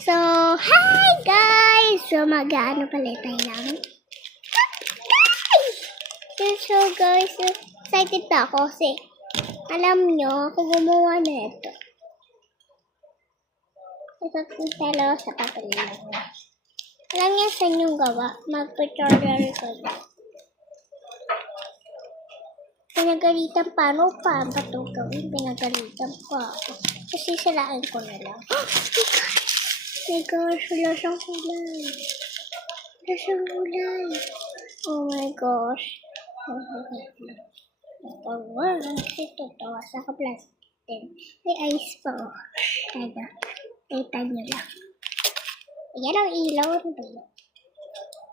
So, hi guys! So, mag-ano pala tayo lang. So guys, excited na ako kasi alam nyo, ako gumawa na ito. Ito yung talo sa papel. Alam niya sa inyong gawa, mag-tutorial ko yan. Pinagalitan paano pa ba ito gawin? Pinagalitan ko ako. Kasi silain ko na lang. My gosh, wala siyang kulay. Wala siyang kulay. Oh my gosh. Wow, kasi totoo. Sa ka-plastic din. May ice pa oh. Kaya, kita nyo lang. Ayan ang ilaw. Ano ba yun?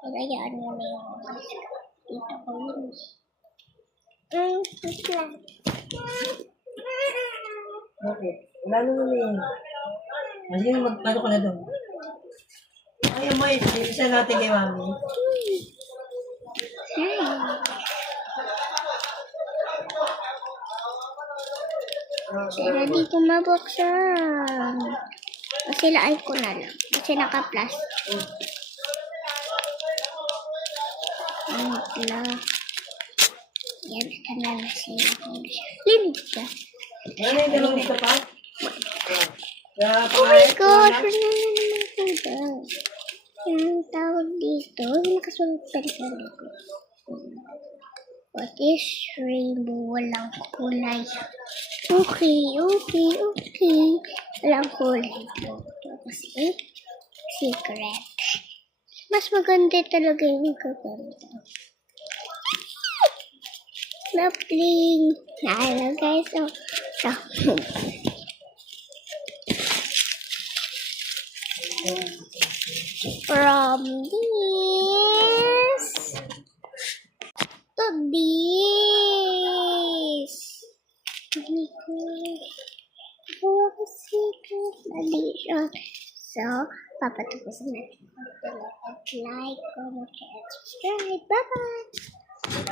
Ayan mo na yung dito ko yun. Ito lang. Okay. Wala naman yun. Sige, magpano ko na doon. Ayaw mo yun. Isa natin kay mami. Pero di ko mabuksan. Kasi laay ko na lang. Kasi naka-plastic. Yan, ito na nasira ko na siya. Linig ka. Ano yung dalawang ito pa? Oh my gosh! Ano naman po daw? Yung tawag dito, yung nakasulat pa rin sa likod. What is rainbow? Walang kulay. Okay. Walang kulay po. Ito kasi secret. Mas maganda talaga yung magaganda. Lovely. Hello guys. So. From this to this. Secret addition. So, papatapusin natin. Like, comment, and subscribe. Bye-bye!